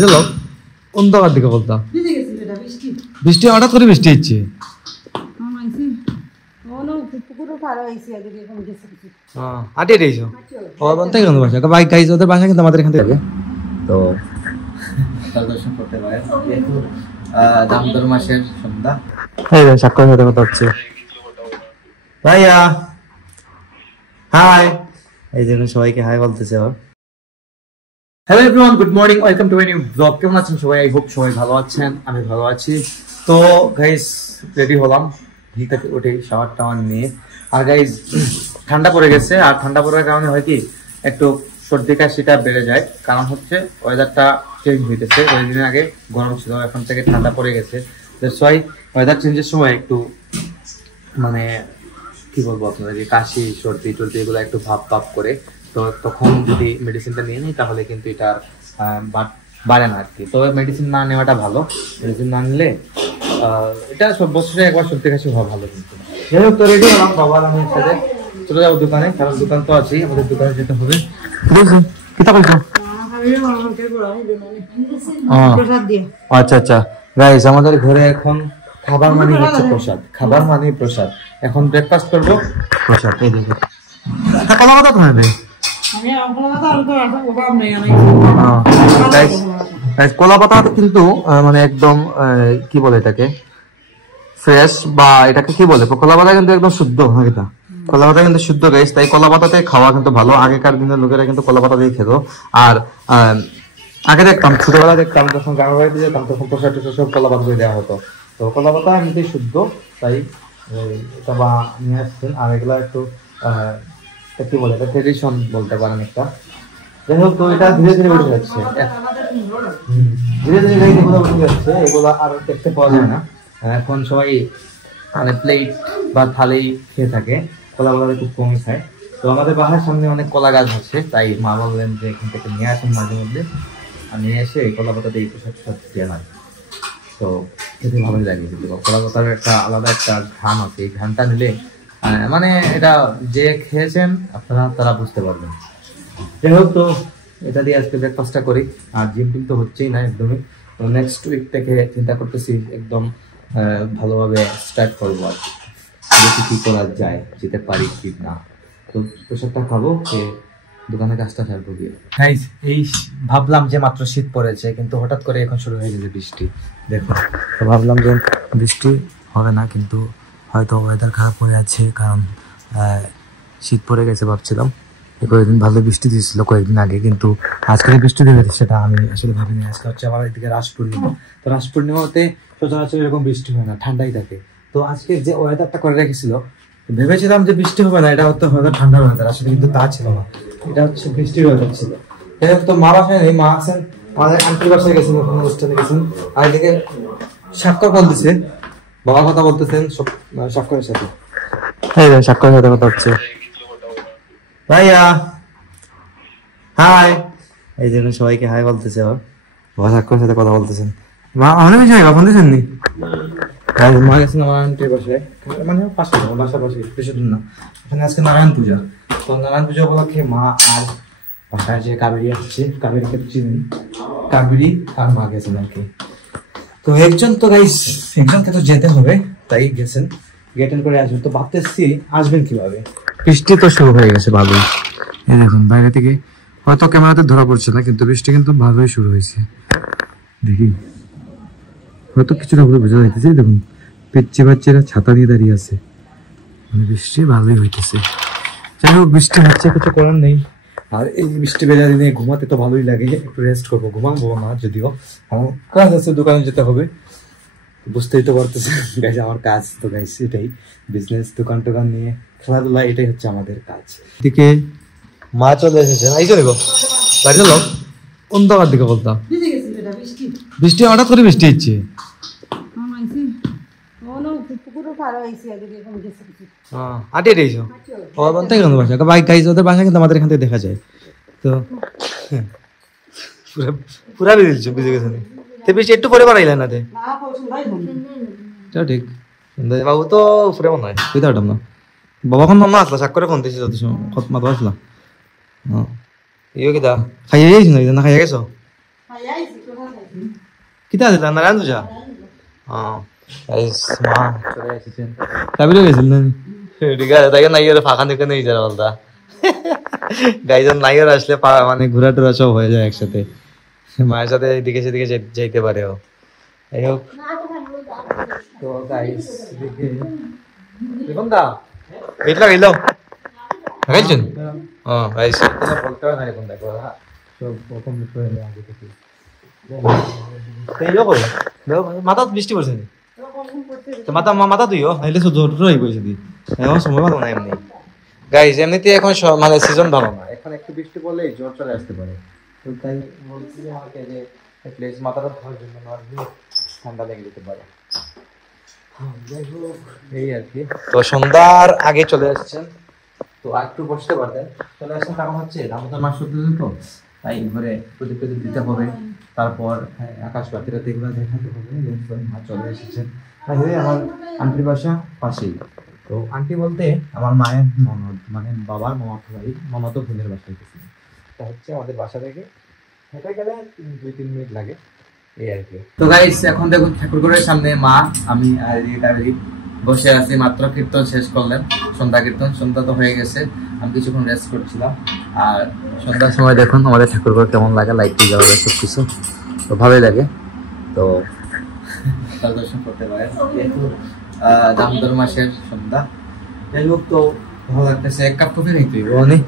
চলো অন্ধকার দিকে বলতাম বৃষ্টি হঠাৎ করে বৃষ্টি হচ্ছে বাইক গাইছে ওদের বাসা কিন্তু আমাদের এখান থেকে তো দর্শন করতে পারেন দামোদর মাসের সন্ধ্যা সাক্ষর সাথে কথা হচ্ছে ভাইয়া হাই এই জন্য সবাইকে হাই বলতেছে আবার hello everyone good morning welcome to my new blog কেমন আছেন সবাই আই হোপ সবাই ভালো আছেন আমি ভালো আছি তো গাইস রেডি হলাম ঘুম থেকে উঠে শাওয়ার টাওয়ার নিয়ে আর গাইস ঠান্ডা পড়ে গেছে আর ঠান্ডা পড়ার কারণে হয় কি একটু সর্দি কাশিটা বেড়ে যায় কারণ হচ্ছে ওয়েদারটা চেঞ্জ হইতেছে ওই দিন আগে গরম ছিল এখন থেকে ঠান্ডা পড়ে গেছে দ্যাটস ওয়াই ওয়েদার চেঞ্জের সময় একটু মানে কি বলবো আপনাদেরকে কাশি সর্দি টর্দি এগুলো একটু ভাব ভাব করে তো তখন যদি মেডিসিনটা নিয়ে নিই তাহলে কিন্তু এটা বাড়ে না আর কি তো মেডিসিন না নেওয়াটা ভালো মেডিসিন না নিলে এটা সব বছরে একবার সর্দি কাশি হওয়া ভালো কিন্তু যাই হোক তো রেডি হলাম বাবা আমি সাথে চলে যাবো দোকানে কারণ দোকান তো আছেই আমাদের দোকানে যেতে হবে আচ্ছা আচ্ছা গাইস আমাদের ঘরে এখন খাবার মানে হচ্ছে প্রসাদ খাবার মানে প্রসাদ এখন ব্রেকফাস্ট করবো প্রসাদ এই দেখো কলা পাতা তো হবে কলা পাতা কিন্তু মানে একদম কি বলে এটাকে ফ্রেশ বা এটাকে কি বলে কলা পাতা কিন্তু একদম শুদ্ধ এটা কলা পাতা কিন্তু শুদ্ধ গাইস তাই কলা পাতাতে খাওয়া কিন্তু ভালো আগেকার দিনের লোকেরা কিন্তু কলা পাতা দিয়ে খেত আর আগে দেখতাম ছোটবেলা দেখতাম যখন গ্রামের বাড়িতে যেতাম তখন প্রসাদ সব কলা পাতা দিয়ে দেওয়া হতো তো কলা পাতা এমনিতেই শুদ্ধ তাই এটা বা নিয়ে আসছেন আর এগুলা একটু কি বলে এটা ট্রেডিশন বলতে পারেন একটা যাই হোক তো এটা ধীরে ধীরে উঠে যাচ্ছে ধীরে ধীরে এগুলো উঠে যাচ্ছে এগুলো আর দেখতে পাওয়া যায় না এখন সবাই মানে প্লেট বা থালি খেয়ে থাকে কলা পাতা খুব কমই খায় তো আমাদের বাসার সামনে অনেক কলা গাছ আছে তাই মা বললেন যে এখান থেকে নিয়ে আসুন মাঝে মধ্যে আর নিয়ে এসে এই কলা পাতাতে এই প্রসাদ দেওয়া হয় তো খেতে ভালোই লাগে কিন্তু কলা পাতার একটা আলাদা একটা ঘ্রাণ আছে এই ঘ্রাণটা নিলে মানে এটা যে খেয়েছেন আপনারা তারা বুঝতে পারবেন যাই হোক তো এটা দিয়ে আজকে ব্রেকফাস্টটা করি আর জিম কিন্তু হচ্ছেই না একদমই তো নেক্সট উইক থেকে চিন্তা করতেছি একদম ভালোভাবে স্টার্ট করবো আর কি কি করা যায় যেতে পারি কি না তো প্রসাদটা খাবো দোকানে কাজটা সারবো গিয়ে এই ভাবলাম যে মাত্র শীত পড়েছে কিন্তু হঠাৎ করে এখন শুরু হয়ে গেছে বৃষ্টি দেখো তো ভাবলাম যে বৃষ্টি হবে না কিন্তু হয়তো ওয়েদার খারাপ হয়ে আছে কারণ শীত পড়ে গেছে ভাবছিলাম কয়েকদিন ভালো বৃষ্টি দিয়েছিল কয়েকদিন আগে কিন্তু আজকে বৃষ্টি দেবে সেটা আমি আসলে ভাবিনি আজকে হচ্ছে আমার এদিকে রাস পূর্ণিমা তো রাস পূর্ণিমাতে সচরাচর এরকম বৃষ্টি হয় না ঠান্ডাই থাকে তো আজকে যে ওয়েদারটা করে রেখেছিল ভেবেছিলাম যে বৃষ্টি হবে না এটা হয়তো হয়তো ঠান্ডার ওয়েদার আসলে কিন্তু তা ছিল না এটা হচ্ছে বৃষ্টির ওয়েদার ছিল তো মা বাসায় নেই মা আছেন আমাদের আন্টির বাসায় গেছেন ওখানে অনুষ্ঠানে গেছেন আর এদিকে স্বাক্ষর কল দিছে বাবা কথা বলতেছেন সব স্বাক্ষরের সাথে স্বাক্ষরের সাথে কথা হচ্ছে ভাইয়া হাই এই জন্য সবাইকে হাই বলতেছে আবার বাবা স্বাক্ষরের সাথে কথা বলতেছেন মা অনেক জায়গা ফোন দিয়েছেন নি মা গেছেন আমার আন্টির বাসায় মানে পাশে বাসার পাশে বেশি দূর না এখানে আজকে নারায়ণ পূজা তো নারায়ণ পূজা উপলক্ষে মা আর বাসায় যে কাবেরি আসছে কাবেরিকে চিনি কাবেরি আর মা গেছেন আর কি তো একজন তো গাইস একজনকে তো যেতে হবে তাই গেছেন গেটেন করে আসবেন তো ভাবতেছি আসবেন কিভাবে বৃষ্টি তো শুরু হয়ে গেছে ভালোই এই দেখুন বাইরে থেকে হয়তো ক্যামেরাতে ধরা পড়ছে না কিন্তু বৃষ্টি কিন্তু ভালোই শুরু হয়েছে দেখি হয়তো কিছুটা পুরো বোঝা যাইতেছে দেখুন পিচ্ছি বাচ্চারা ছাতা নিয়ে দাঁড়িয়ে আছে মানে বৃষ্টি ভালোই হইতেছে যাই হোক বৃষ্টি হচ্ছে কিছু করার নেই আর এই বৃষ্টি ভেজা দিনে ঘুমাতে তো ভালোই লাগে একটু রেস্ট করবো ঘুমাবো না যদিও আমার কাজ আছে দোকানে যেতে হবে বুঝতেই তো পারতেছে গাইস আমার কাজ তো গাইস এটাই বিজনেস দোকান টোকান নিয়ে খেলাধুলা এটাই হচ্ছে আমাদের কাজ এদিকে মা চলে এসেছেন এই চলে গো বাড়ি চলো অন্ধকার দিকে বলতাম বৃষ্টি হঠাৎ করে বৃষ্টি হচ্ছে বাইক গাইছে ওদের বাসা কিন্তু আমাদের এখান থেকে দেখা যায় তো পুরা বুঝে গেছে বৃষ্টি একটু পরে বাড়াইলেন না ঠিক বাবু তো উপরে মনে হয় বুঝতে পারতাম না বাবা খন মামা আসলা চাক করে ফোন দিয়েছি যত সময় মাতো আসলাম ইয়ে কিতা খাইয়ে যাইছি না খাইয়া গেছো কিতা দিলা না রান্ধু যা গাইস মা চলে এসেছেন কাবিরে গেছিল না ঠিক আছে তাকে নাইয়ের ফাঁকা দেখে নেই যারা বলতা গাইস নাইয়ের আসলে মানে ঘোরা টোরা সব হয়ে যায় একসাথে মায়ের সাথে এদিকে সেদিকে যাইতে পারে ও এই হোক তো গাইস দেখুন দা এটা গেলো গেলছেন গাইস বলতে হয় না এখন দেখো সব প্রথম বিষয় আগে থেকে এই লোক মাথা বৃষ্টি পড়ছে তো মাথা তুইও নাইলে জোর হয়ে পড়ছে দি এখন সময় ভালো না এমনি গাইস এমনিতে এখন মানে সিজন ভালো না এখন একটু বৃষ্টি পড়লে জ্বর চলে আসতে পারে তো তাই বলছি যে আমাকে যে প্লিজ মাথাটা ধোয়ার জন্য ঠান্ডা লেগে যেতে পারে এই আর কি তো সন্ধ্যার আগে চলে আসছেন তো একটু বসতে পারতেন চলে আসছেন কারণ হচ্ছে দামোদর মাস শুদ্ধ তো তাই ঘরে প্রদীপ দিতে হবে তারপর আকাশ পাখিরা দেখবে দেখাতে হবে মা চলে এসেছেন আমার আন্টির বাসা পাশেই তো আন্টি বলতে আমার মায়ের ননদ মানে বাবার মামাতো ভাই মামাতো বোনের বাসায় গেছিল তা হচ্ছে আমাদের বাসা থেকে হেঁটে গেলে 2-3 মিনিট লাগে এই আর কি তো গাইস এখন দেখুন ঠাকুরঘরের সামনে মা আমি আর এদিকে বসে আছি মাত্র কীর্তন শেষ করলেন সন্ধ্যা কীর্তন সন্ধ্যা তো হয়ে গেছে আমি কিছুক্ষণ রেস্ট করছিলাম আর সন্ধ্যার সময় দেখুন আমাদের ঠাকুরঘর কেমন লাগে লাইট জ্বালা সব কিছু তো ভালোই লাগে তো দর্শন করতে পারেন যেহেতু দামোদর মাসের সন্ধ্যা যাই হোক তো ভালো লাগতেছে এক কাপ কফি নেই তুই বলি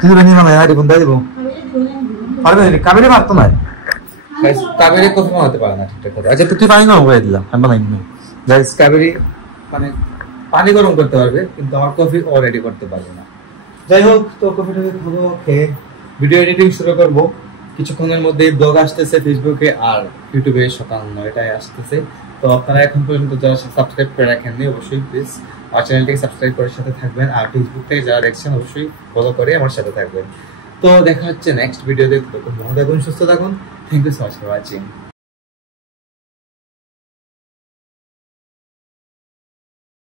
তুই বানি না আর বন্ধা দিব পারবে না কাবেরি মারতো না কাবেরি কফি বানাতে পারে না ঠিকঠাক করে আচ্ছা তুই পানি গরম করে দিলাম আমি বানাই না গাইস কাবেরি মানে পানি গরম করতে পারবে কিন্তু আমার কফি অলরেডি করতে পারবে না যাই হোক তো কফিটাকে খাবো খেয়ে ভিডিও এডিটিং শুরু করবো কিছুক্ষণের মধ্যে ব্লগ আসতেছে ফেসবুকে আর ইউটিউবে সকাল 9টায় আসতেছে তো আপনারা এখন পর্যন্ত যারা সাবস্ক্রাইব করে রাখেননি অবশ্যই প্লিজ আমার চ্যানেলটিকে সাবস্ক্রাইব করে সাথে থাকবেন আর ফেসবুক থেকে যারা দেখছেন অবশ্যই ফলো করে আমার সাথে থাকবেন তো দেখা হচ্ছে নেক্সট ভিডিওতে ভালো থাকুন সুস্থ থাকুন thank you so much for watching